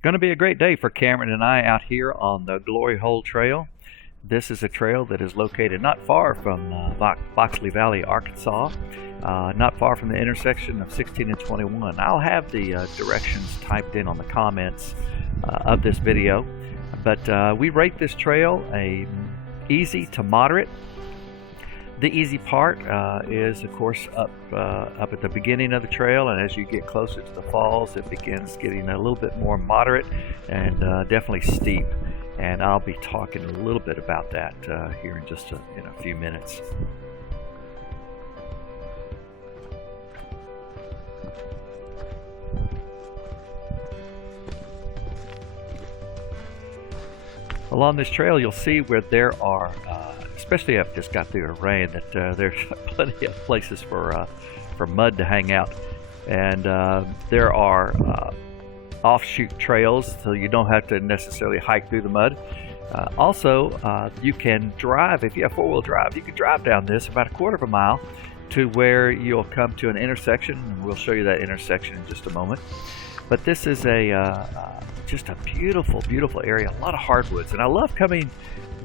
Going to be a great day for Cameron and I out here on the Glory Hole Trail. This is a trail that is located not far from Boxley Valley, Arkansas, not far from the intersection of 16 and 21. I'll have the directions typed in on the comments of this video, but we rate this trail a easy to moderate. The easy part is, of course, up at the beginning of the trail, and as you get closer to the falls, it begins getting a little bit more moderate and definitely steep. And I'll be talking a little bit about that here in just in a few minutes. Along this trail, you'll see where there are especially if it's got through a rain, that there's plenty of places for mud to hang out, and there are offshoot trails, so you don't have to necessarily hike through the mud. Also, you can drive. If you have four-wheel drive, you can drive down this about a quarter of a mile to where you'll come to an intersection, and we'll show you that intersection in just a moment. But this is just a beautiful, beautiful area. A lot of hardwoods, and I love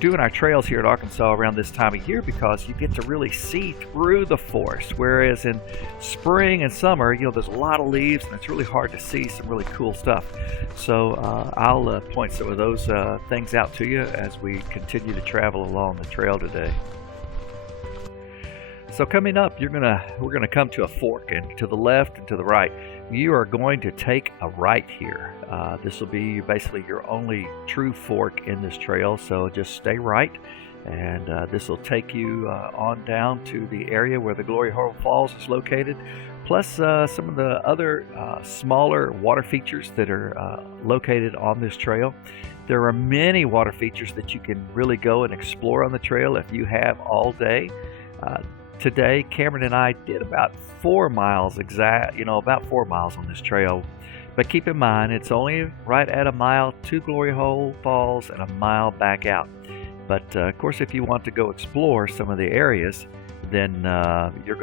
doing our trails here at Arkansas around this time of year because you get to really see through the forest, whereas in spring and summer, there's a lot of leaves and it's really hard to see some really cool stuff. So I'll point some of those things out to you as we continue to travel along the trail today. So coming up, we're gonna come to a fork, and to the left and to the right, you are going to take a right here. This will be basically your only true fork in this trail, so just stay right, and this will take you on down to the area where the Glory Hole Falls is located, plus some of the other smaller water features that are located on this trail. There are many water features that you can really go and explore on the trail if you have all day. Today, Cameron and I did about 4 miles about 4 miles on this trail. But keep in mind, it's only right at a mile to Glory Hole Falls and a mile back out. But of course, if you want to go explore some of the areas, then you're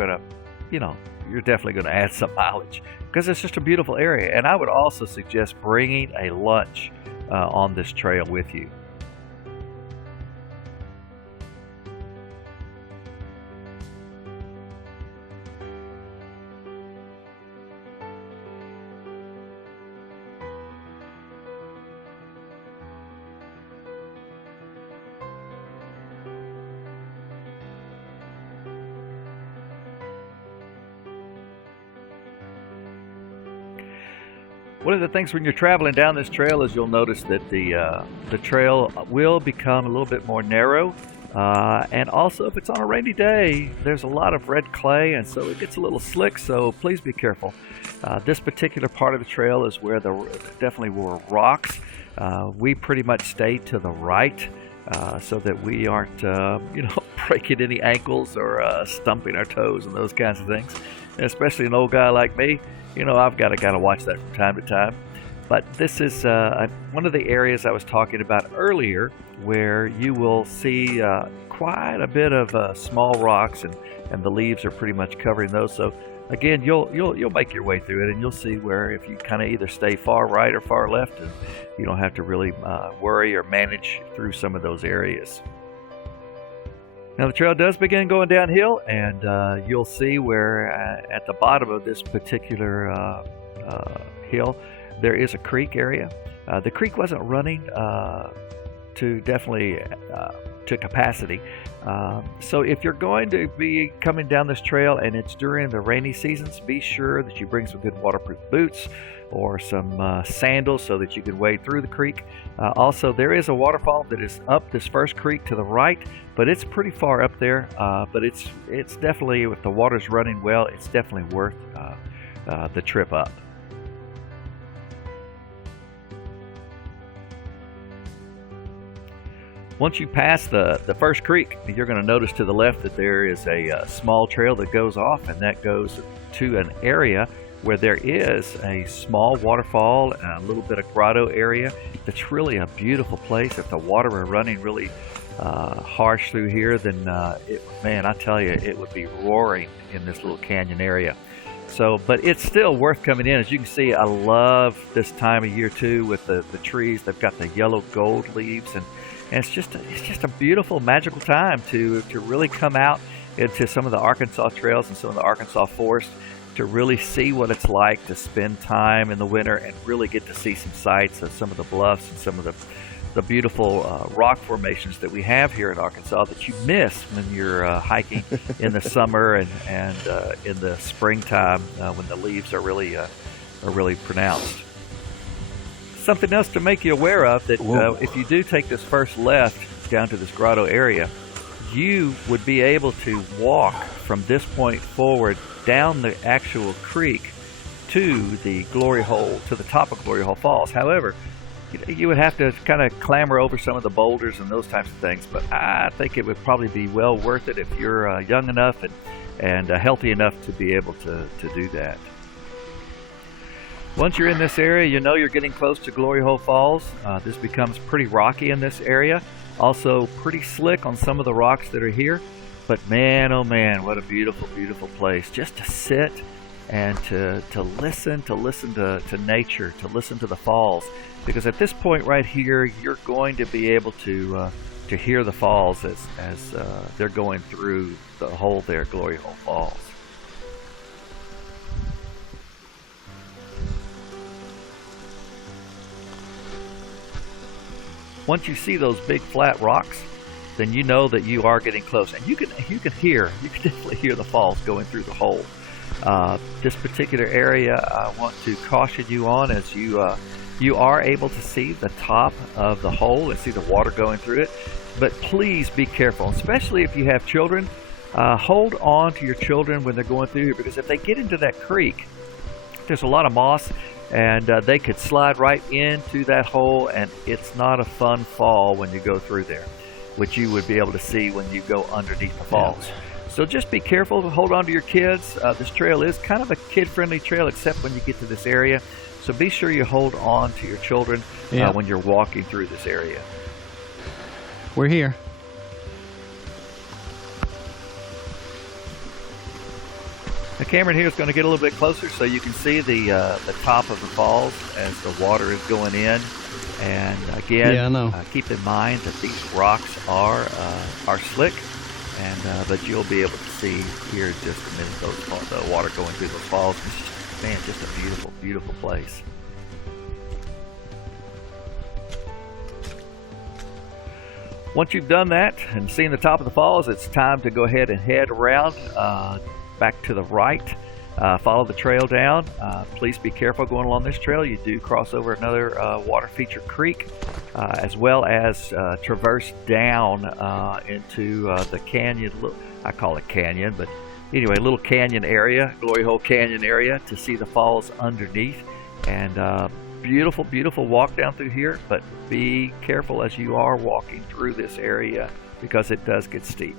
definitely gonna add some mileage because it's just a beautiful area. And I would also suggest bringing a lunch on this trail with you. One of the things when you're traveling down this trail is you'll notice that the trail will become a little bit more narrow, and also if it's on a rainy day, there's a lot of red clay, and so it gets a little slick, so please be careful. This particular part of the trail is where definitely were rocks. We pretty much stay to the right so that we aren't breaking any ankles or stumping our toes and those kinds of things. And especially an old guy like me, I've got to kind of watch that from time to time. But this is one of the areas I was talking about earlier where you will see quite a bit of small rocks, and the leaves are pretty much covering those. So again, you'll make your way through it, and you'll see where if you kind of either stay far right or far left, and you don't have to really worry or manage through some of those areas. Now the trail does begin going downhill, and you'll see where at the bottom of this particular hill there is a creek area. The creek wasn't running to capacity. So if you're going to be coming down this trail and it's during the rainy seasons, be sure that you bring some good waterproof boots or some sandals so that you can wade through the creek. Also, there is a waterfall that is up this first creek to the right, but it's pretty far up there. But it's definitely, if the water's running well, it's definitely worth the trip up. Once you pass the first creek, you're going to notice to the left that there is a small trail that goes off, and that goes to an area where there is a small waterfall and a little bit of grotto area. It's really a beautiful place. If the water were running really harsh through here, then man, I tell you, it would be roaring in this little canyon area. So, but it's still worth coming in. As you can see, I love this time of year too with the trees. They've got the yellow gold leaves, and it's just a beautiful, magical time to really come out into some of the Arkansas trails and some of the Arkansas forest to really see what it's like to spend time in the winter and really get to see some sights of some of the bluffs and some of the beautiful rock formations that we have here in Arkansas that you miss when you're hiking in the summer and in the springtime when the leaves are really pronounced. Something else to make you aware of that if you do take this first left down to this grotto area, you would be able to walk from this point forward down the actual creek to the Glory Hole, to the top of Glory Hole Falls. However, you would have to kind of clamber over some of the boulders and those types of things, but I think it would probably be well worth it if you're young enough and healthy enough to be able to do that. Once you're in this area, you know you're getting close to Glory Hole Falls. This becomes pretty rocky in this area, also pretty slick on some of the rocks that are here, but man, oh man, what a beautiful, beautiful place just to sit and to listen to nature, to listen to the falls. Because at this point right here, you're going to be able to hear the falls as they're going through the hole there, Glory Hole Falls. Once you see those big flat rocks, then you know that you are getting close, and you can definitely hear the falls going through the hole. This particular area I want to caution you on as you are able to see the top of the hole and see the water going through it, but please be careful, especially if you have children. Hold on to your children when they're going through here, because if they get into that creek, there's a lot of moss, and they could slide right into that hole, and it's not a fun fall when you go through there, which you would be able to see when you go underneath the falls. Yeah. So just be careful to hold on to your kids. This trail is kind of a kid-friendly trail, except when you get to this area. So be sure you hold on to your children when you're walking through this area. We're here. Now Cameron here is going to get a little bit closer so you can see the top of the falls as the water is going in. And again, keep in mind that these rocks are slick, but you'll be able to see here in just a minute the water going through those falls. Man, just a beautiful, beautiful place. Once you've done that and seen the top of the falls, it's time to go ahead and head around back to the right. Follow the trail down. Please be careful going along this trail. You do cross over another water feature creek, as well as traverse down into the canyon. I call it canyon, but anyway, a little canyon area, Glory Hole Canyon area, to see the falls underneath. And beautiful, beautiful walk down through here, but be careful as you are walking through this area because it does get steep.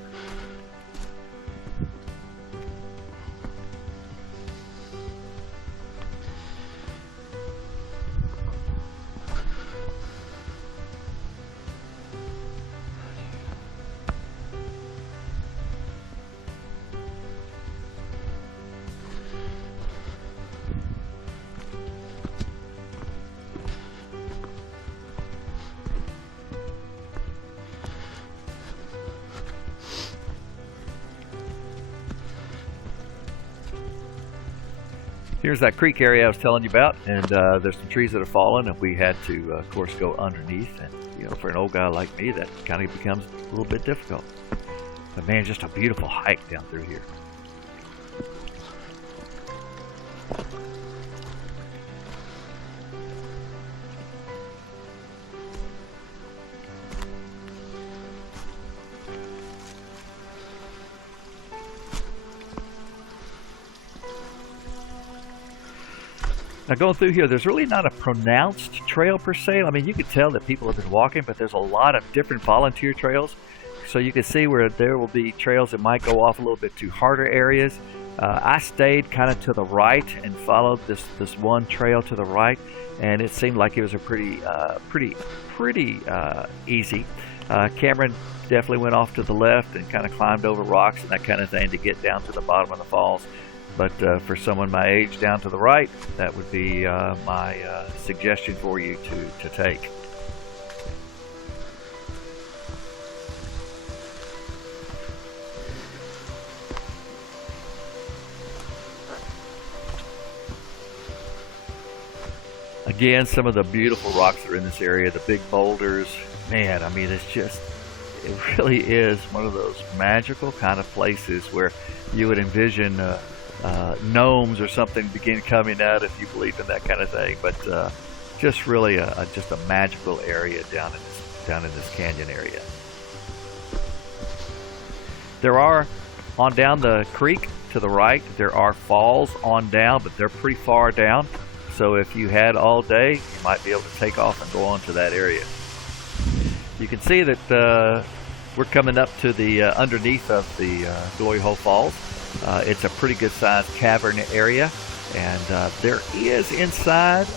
Here's that creek area I was telling you about, and there's some trees that have fallen, and we had to, of course, go underneath. And for an old guy like me, that kind of becomes a little bit difficult. But man, just a beautiful hike down through here. Now going through here, there's really not a pronounced trail per se. I mean, you can tell that people have been walking, but there's a lot of different volunteer trails. So you can see where there will be trails that might go off a little bit to harder areas. I stayed kind of to the right and followed this one trail to the right, and it seemed like it was a pretty easy. Cameron definitely went off to the left and kind of climbed over rocks and that kind of thing to get down to the bottom of the falls. but for someone my age down to the right, that would be my suggestion for you to take. Again, some of the beautiful rocks that are in this area, the big boulders, man, I mean, it really is one of those magical kind of places where you would envision gnomes or something begin coming out if you believed in that kind of thing. But just really just a magical area down in this canyon area. There are, on down the creek to the right, there are falls on down, but they're pretty far down. So if you had all day, you might be able to take off and go on to that area. You can see that we're coming up to the underneath of the Glory Hole Falls. It's a pretty good sized cavern area, and there is inside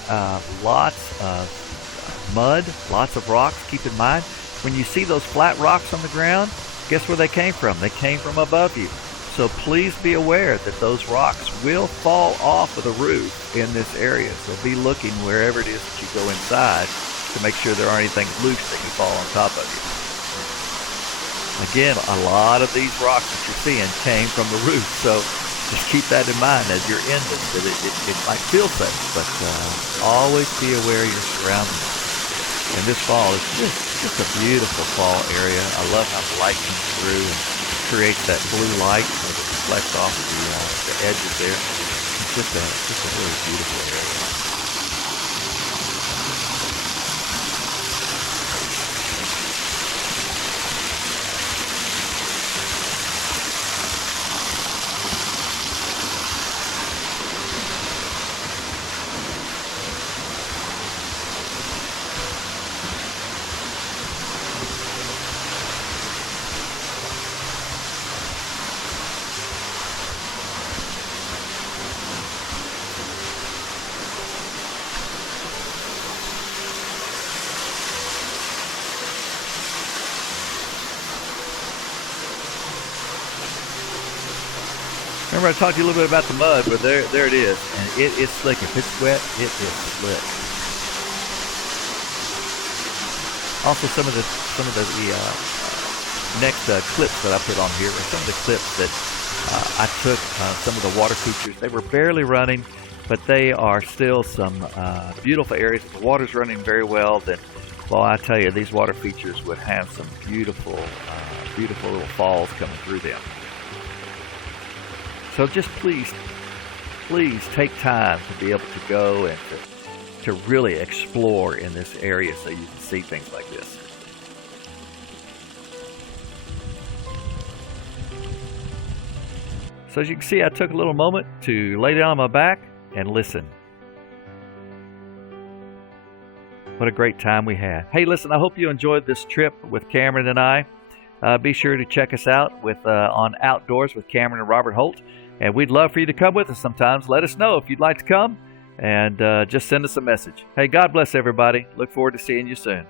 lots of mud, lots of rocks. Keep in mind, when you see those flat rocks on the ground, guess where they came from? They came from above you. So please be aware that those rocks will fall off of the roof in this area. So be looking wherever it is that you go inside to make sure there aren't anything loose that can fall on top of you. Again, a lot of these rocks that you're seeing came from the roof. So just keep that in mind as you're in this, that it might feel safe, but always be aware of your surroundings. And this fall is just a beautiful fall area. I love how the light comes through and creates that blue light that reflects off the edges there. It's just a really beautiful area. Remember I talked to you a little bit about the mud, but there it is, and it is slick. If it's wet, it is slick. Also, some of the next clips that I put on here are some of the clips that I took. Some of the water features, they were barely running, but they are still some beautiful areas. If the water's running very well, then, well, I tell you, these water features would have some beautiful little falls coming through them. So just please take time to be able to go and to really explore in this area so you can see things like this. So as you can see, I took a little moment to lay down on my back and listen. What a great time we had. Hey, listen, I hope you enjoyed this trip with Cameron and I. Be sure to check us out on Outdoors with Cameron and Robert Holt. And we'd love for you to come with us sometimes. Let us know if you'd like to come, and just send us a message. Hey, God bless everybody. Look forward to seeing you soon.